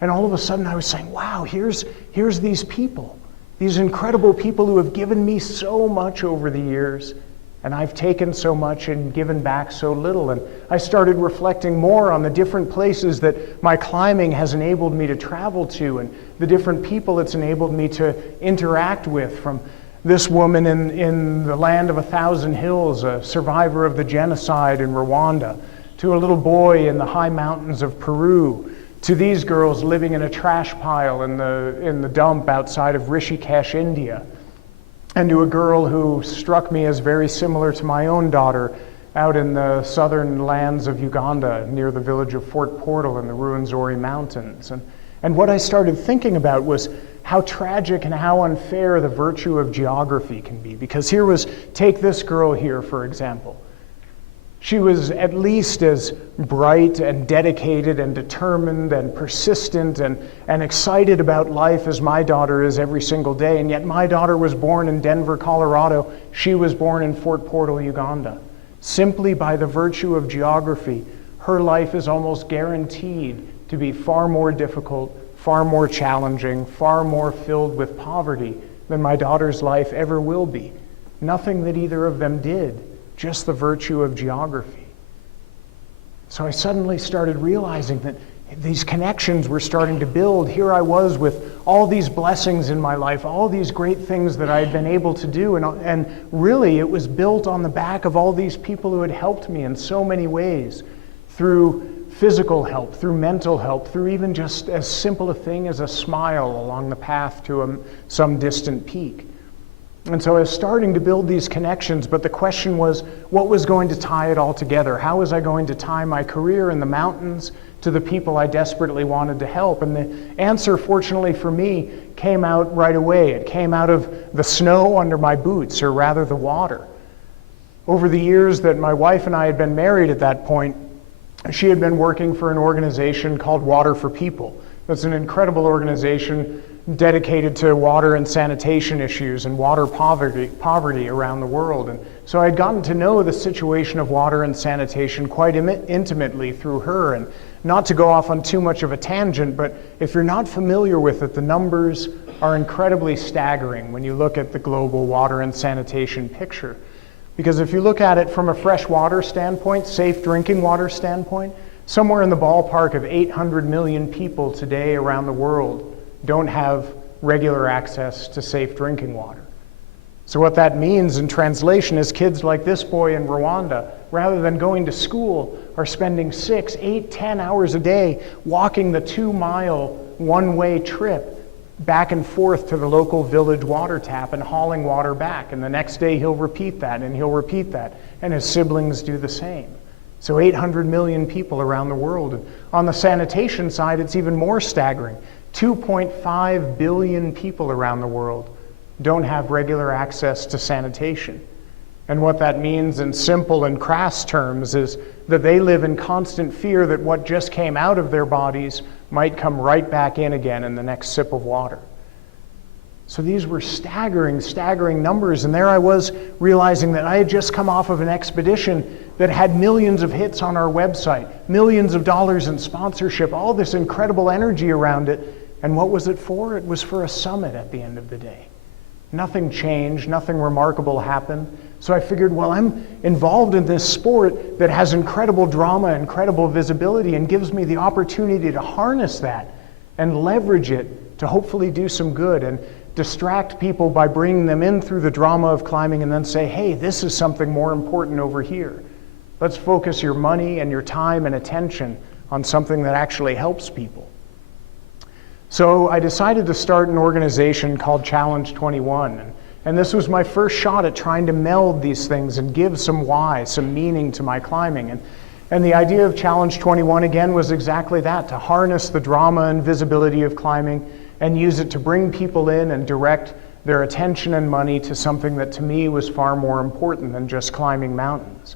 And all of a sudden I was saying, wow, here's these people, these incredible people who have given me so much over the years, and I've taken so much and given back so little. And I started reflecting more on the different places that my climbing has enabled me to travel to and the different people it's enabled me to interact with, from this woman in the land of 1,000 hills, a survivor of the genocide in Rwanda, to a little boy in the high mountains of Peru, to these girls living in a trash pile in the dump outside of Rishikesh, India, and to a girl who struck me as very similar to my own daughter out in the southern lands of Uganda near the village of Fort Portal in the Ruwenzori Mountains. And what I started thinking about was how tragic and how unfair the virtue of geography can be. Because take this girl here, for example. She was at least as bright and dedicated and determined and persistent and excited about life as my daughter is every single day. And yet my daughter was born in Denver, Colorado. She was born in Fort Portal, Uganda. Simply by the virtue of geography, her life is almost guaranteed to be far more difficult, far more challenging, far more filled with poverty than my daughter's life ever will be. Nothing that either of them did, just the virtue of geography. So I suddenly started realizing that these connections were starting to build. Here I was with all these blessings in my life, all these great things that I had been able to do, and really it was built on the back of all these people who had helped me in so many ways, through physical help, through mental help, through even just as simple a thing as a smile along the path to some distant peak. And so I was starting to build these connections, but the question was, what was going to tie it all together? How was I going to tie my career in the mountains to the people I desperately wanted to help? And the answer, fortunately for me, came out right away. It came out of the snow under my boots, or rather the water. Over the years that my wife and I had been married at that point, she had been working for an organization called Water for People. That's an incredible organization dedicated to water and sanitation issues and water poverty around the world. And so I had gotten to know the situation of water and sanitation quite intimately through her. And not to go off on too much of a tangent, but if you're not familiar with it, the numbers are incredibly staggering when you look at the global water and sanitation picture. Because if you look at it from a fresh water standpoint, safe drinking water standpoint, somewhere in the ballpark of 800 million people today around the world don't have regular access to safe drinking water. So what that means in translation is kids like this boy in Rwanda, rather than going to school, are spending 6, 8, 10 hours a day walking the 2-mile one-way trip back and forth to the local village water tap and hauling water back. And the next day he'll repeat that, and he'll repeat that, and his siblings do the same. So 800 million people around the world. And on the sanitation side, it's even more staggering. 2.5 billion people around the world don't have regular access to sanitation. And what that means in simple and crass terms is that they live in constant fear that what just came out of their bodies might come right back in again in the next sip of water. So these were staggering, staggering numbers. And there I was realizing that I had just come off of an expedition that had millions of hits on our website, millions of dollars in sponsorship, all this incredible energy around it. And what was it for? It was for a summit at the end of the day. Nothing changed, nothing remarkable happened. So I figured, well, I'm involved in this sport that has incredible drama, incredible visibility, and gives me the opportunity to harness that and leverage it to hopefully do some good and distract people by bringing them in through the drama of climbing, and then say, hey, this is something more important over here. Let's focus your money and your time and attention on something that actually helps people. So I decided to start an organization called Challenge 21. And this was my first shot at trying to meld these things and give some why, some meaning to my climbing. And the idea of Challenge 21, again, was exactly that, to harness the drama and visibility of climbing and use it to bring people in and direct their attention and money to something that to me was far more important than just climbing mountains.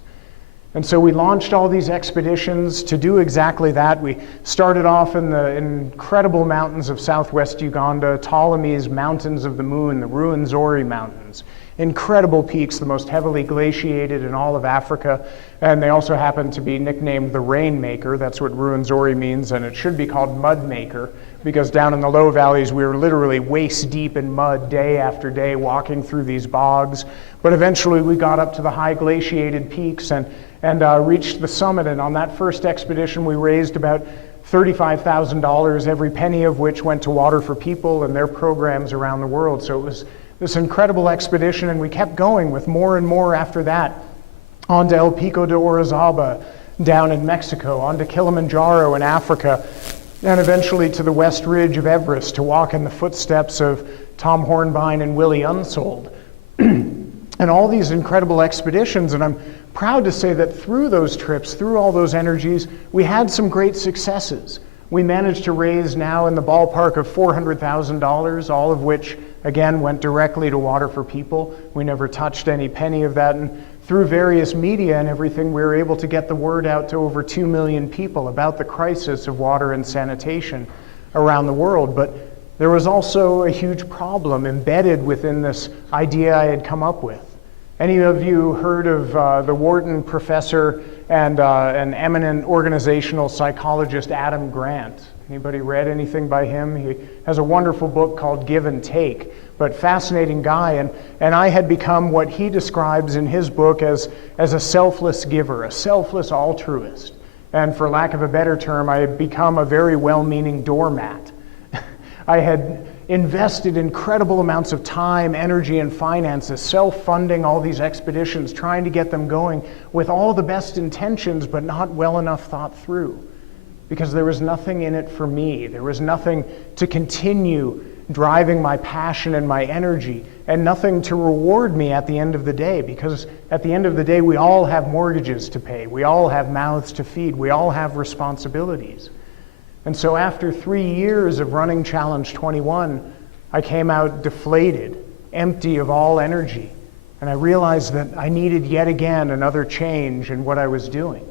And so we launched all these expeditions to do exactly that. We started off in the incredible mountains of southwest Uganda, Ptolemy's Mountains of the Moon, the Ruwenzori Mountains. Incredible peaks, the most heavily glaciated in all of Africa. And they also happen to be nicknamed the Rainmaker. That's what Ruwenzori means, and it should be called Mudmaker. because down in the low valleys we were literally waist deep in mud day after day walking through these bogs. But eventually we got up to the high glaciated peaks and reached the summit, and on that first expedition we raised about $35,000, every penny of which went to Water for People and their programs around the world. So it was this incredible expedition, and we kept going with more and more after that, on to El Pico de Orizaba down in Mexico, on to Kilimanjaro in Africa, and eventually to the West Ridge of Everest to walk in the footsteps of Tom Hornbein and Willie Unsold. And all these incredible expeditions, and I'm proud to say that through those trips, through all those energies, we had some great successes. We managed to raise now in the ballpark of $400,000, all of which, again, went directly to Water for People. We never touched any penny of that, and through various media and everything, we were able to get the word out to over 2 million people about the crisis of water and sanitation around the world. But there was also a huge problem embedded within this idea I had come up with. Any of you heard of the Wharton professor and an eminent organizational psychologist, Adam Grant? Anybody read anything by him? He has a wonderful book called Give and Take, but fascinating guy. And I had become what he describes in his book as a selfless giver, a selfless altruist. And for lack of a better term, I had become a very well-meaning doormat. I had invested incredible amounts of time, energy, and finances, self-funding all these expeditions, trying to get them going with all the best intentions, but not well enough thought through. Because there was nothing in it for me. There was nothing to continue driving my passion and my energy, and nothing to reward me at the end of the day. Because at the end of the day, we all have mortgages to pay. We all have mouths to feed. We all have responsibilities. And so after 3 years of running Challenge 21, I came out deflated, empty of all energy. And I realized that I needed yet again another change in what I was doing.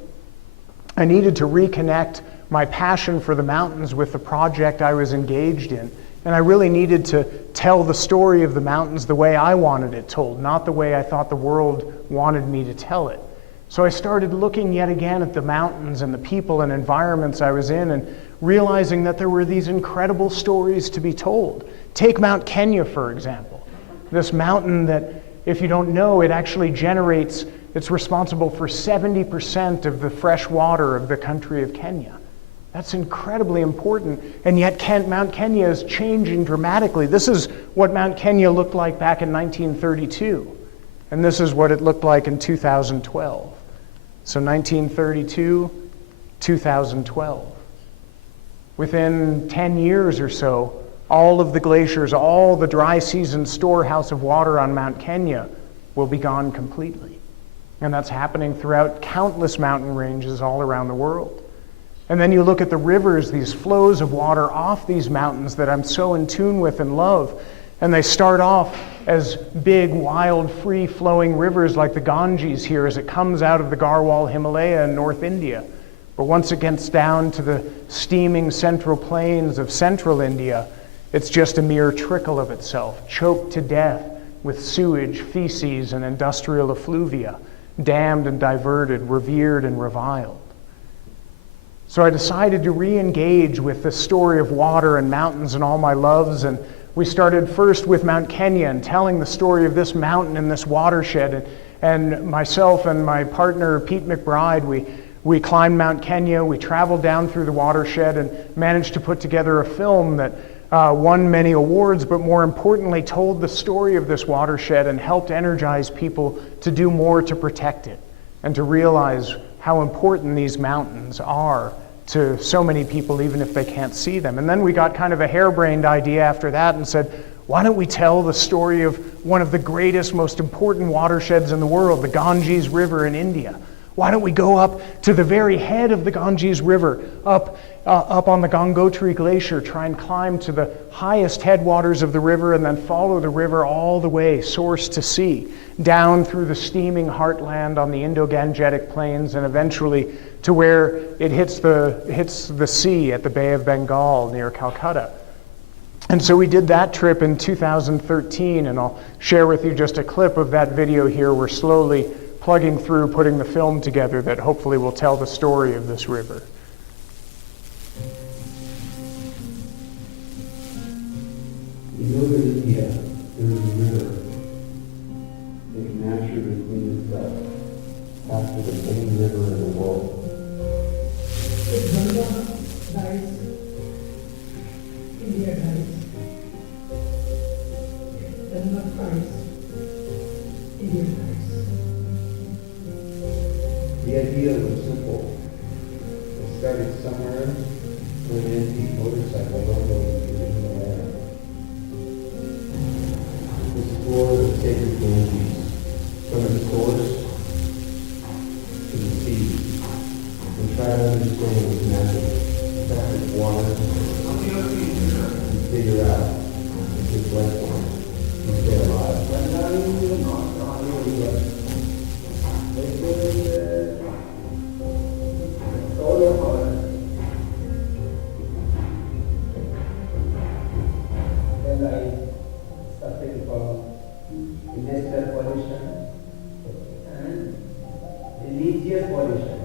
I needed to reconnect my passion for the mountains with the project I was engaged in. And I really needed to tell the story of the mountains the way I wanted it told, not the way I thought the world wanted me to tell it. So I started looking yet again at the mountains and the people and environments I was in, and realizing that there were these incredible stories to be told. Take Mount Kenya, for example. This mountain that, if you don't know, it actually generates, it's responsible for 70% of the fresh water of the country of Kenya. That's incredibly important, and yet Mount Kenya is changing dramatically. This is what Mount Kenya looked like back in 1932, and this is what it looked like in 2012. So 1932, 2012. Within 10 years or so, all of the glaciers, all the dry season storehouse of water on Mount Kenya will be gone completely. And that's happening throughout countless mountain ranges all around the world. And then you look at the rivers, these flows of water off these mountains that I'm so in tune with and love. And they start off as big, wild, free-flowing rivers like the Ganges here as it comes out of the Garhwal Himalaya in North India. But once it gets down to the steaming central plains of central India, it's just a mere trickle of itself, choked to death with sewage, feces, and industrial effluvia, dammed and diverted, revered and reviled. So I decided to re-engage with the story of water and mountains and all my loves, and we started first with Mount Kenya and telling the story of this mountain and this watershed. And myself and my partner, Pete McBride, we climbed Mount Kenya, we traveled down through the watershed and managed to put together a film that won many awards, but more importantly, told the story of this watershed and helped energize people to do more to protect it and to realize how important these mountains are to so many people, even if they can't see them. And then we got kind of a harebrained idea after that and said, why don't we tell the story of one of the greatest, most important watersheds in the world, the Ganges River in India? Why don't we go up to the very head of the Ganges River, up on the Gangotri Glacier, try and climb to the highest headwaters of the river, and then follow the river all the way, source to sea, down through the steaming heartland on the Indo-Gangetic Plains, and eventually to where it hits the sea at the Bay of Bengal near Calcutta. And so we did that trip in 2013, and I'll share with you just a clip of that video here. We're slowly plugging through, putting the film together that hopefully will tell the story of this river. In northern India, there is a river that naturally cleans itself after the main river in the world. If Ganga dies, India dies. If Ganga cries, India dies. The idea was simple. It started somewhere with an antique motorcycle logo in the air. Explore the sacred Ganges from its source to the sea and try to understand its magic, effect of water, and figure out if its life form can stay alive. Then I suffered from industrial pollution and religious pollution.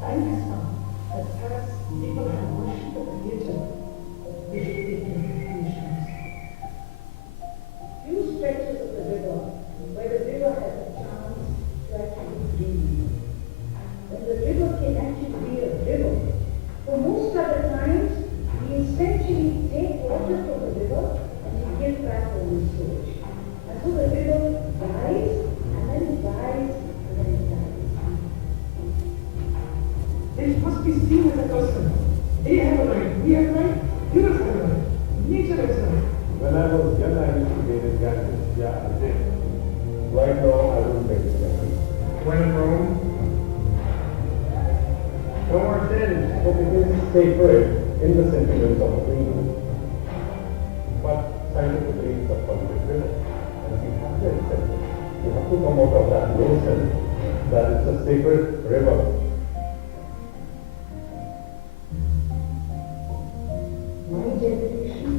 Time has come that as people have worshipped the Creator, they should take their conclusions. Few stretches of the river where the river has a chance to actually breathe. When the river can actually be a river, for most other times, we essentially take water from the river and we give back the resource. And so the river dies, and then it dies, and then it dies. It must be seen as a person. They have a right, we have a right, humans have a right, nature has a right. When I was young, I used to be in Ganges. Yeah, I did. Right now, I don't make it Ganges. When in Rome, no more sins, but it is sacred in the sentiments of freedom. But scientifically, it's a public river. And we have to accept it. You have to come out of that notion that it's a sacred river. My generation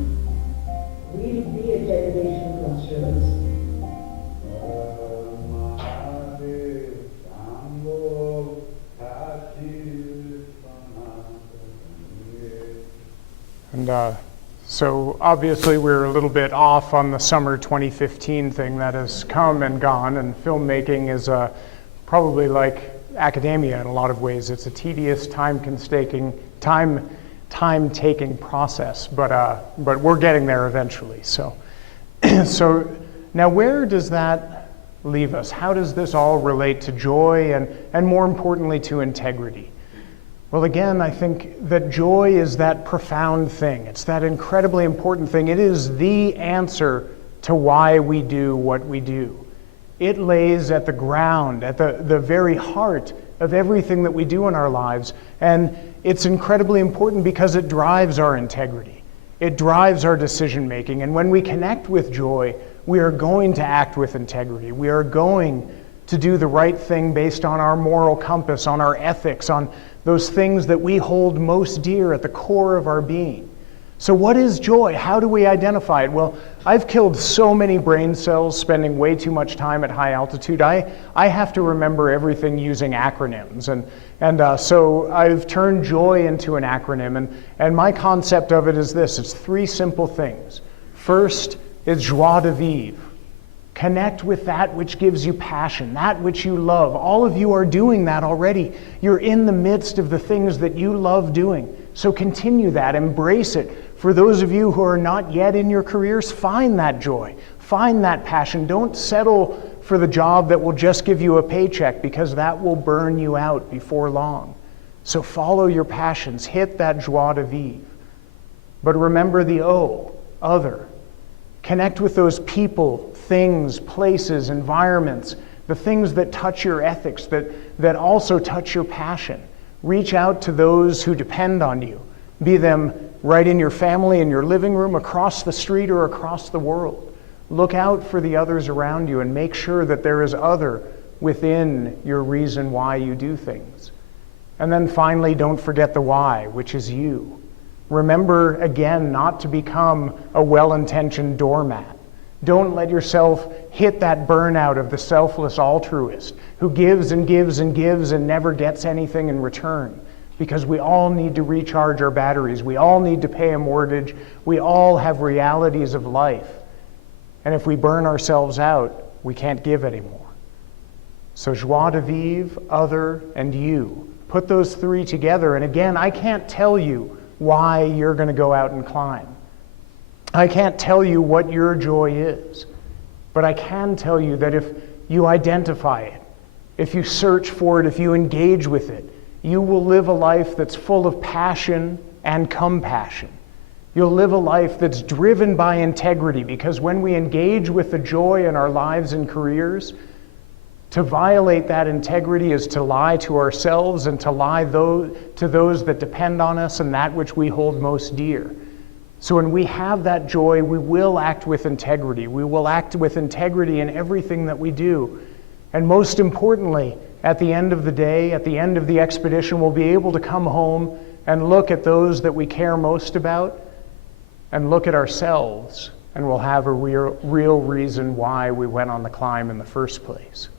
will be a generation of crossroads. And so obviously we're a little bit off on the summer 2015 thing that has come and gone, and filmmaking is probably like academia in a lot of ways. It's a tedious, time-taking process, but we're getting there eventually. So, so now where does that leave us? How does this all relate to joy and more importantly to integrity? Well, again, I think that joy is that profound thing. It's that incredibly important thing. It is the answer to why we do what we do. It lays at the ground, at the very heart of everything that we do in our lives. And it's incredibly important because it drives our integrity. It drives our decision making. And when we connect with joy, we are going to act with integrity. We are going to do the right thing based on our moral compass, on our ethics, on those things that we hold most dear at the core of our being. So what is joy? How do we identify it? Well, I've killed so many brain cells spending way too much time at high altitude. I have to remember everything using acronyms. And so I've turned joy into an acronym. And my concept of it is this. It's three simple things. First is joie de vivre. Connect with that which gives you passion, that which you love. All of you are doing that already. You're in the midst of the things that you love doing. So continue that, embrace it. For those of you who are not yet in your careers, find that joy, find that passion. Don't settle for the job that will just give you a paycheck, because that will burn you out before long. So follow your passions, hit that joie de vivre. But remember the O, other. Connect with those people, things, places, environments, the things that touch your ethics, that also touch your passion. Reach out to those who depend on you, be them right in your family, in your living room, across the street, or across the world. Look out for the others around you and make sure that there is other within your reason why you do things. And then finally, don't forget the why, which is you. Remember, again, not to become a well-intentioned doormat. Don't let yourself hit that burnout of the selfless altruist who gives and gives and gives and never gets anything in return. because we all need to recharge our batteries. We all need to pay a mortgage. We all have realities of life. And if we burn ourselves out, we can't give anymore. So joie de vivre, other, and you. Put those three together. And again, I can't tell you why you're going to go out and climb. I can't tell you what your joy is. But I can tell you that if you identify it, if you search for it, if you engage with it, you will live a life that's full of passion and compassion. You'll live a life that's driven by integrity, because when we engage with the joy in our lives and careers, to violate that integrity is to lie to ourselves and to lie to those that depend on us and that which we hold most dear. So when we have that joy, we will act with integrity. We will act with integrity in everything that we do. And most importantly, at the end of the day, at the end of the expedition, we'll be able to come home and look at those that we care most about and look at ourselves, and we'll have a real reason why we went on the climb in the first place.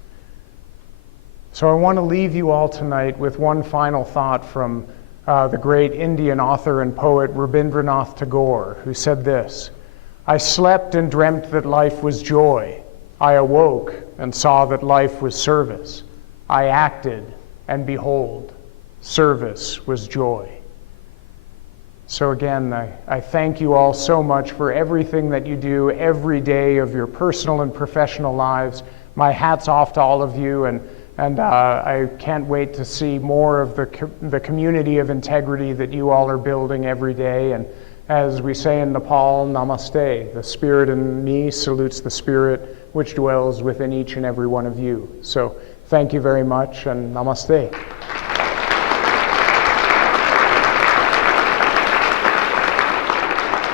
So I want to leave you all tonight with one final thought from the great Indian author and poet Rabindranath Tagore, who said this: "I slept and dreamt that life was joy. I awoke and saw that life was service. I acted, and behold, service was joy." So again, I thank you all so much for everything that you do every day of your personal and professional lives. My hat's off to all of you, and I can't wait to see more of the community of integrity that you all are building every day. And as we say in Nepal, namaste. The spirit in me salutes the spirit which dwells within each and every one of you. So thank you very much, and namaste.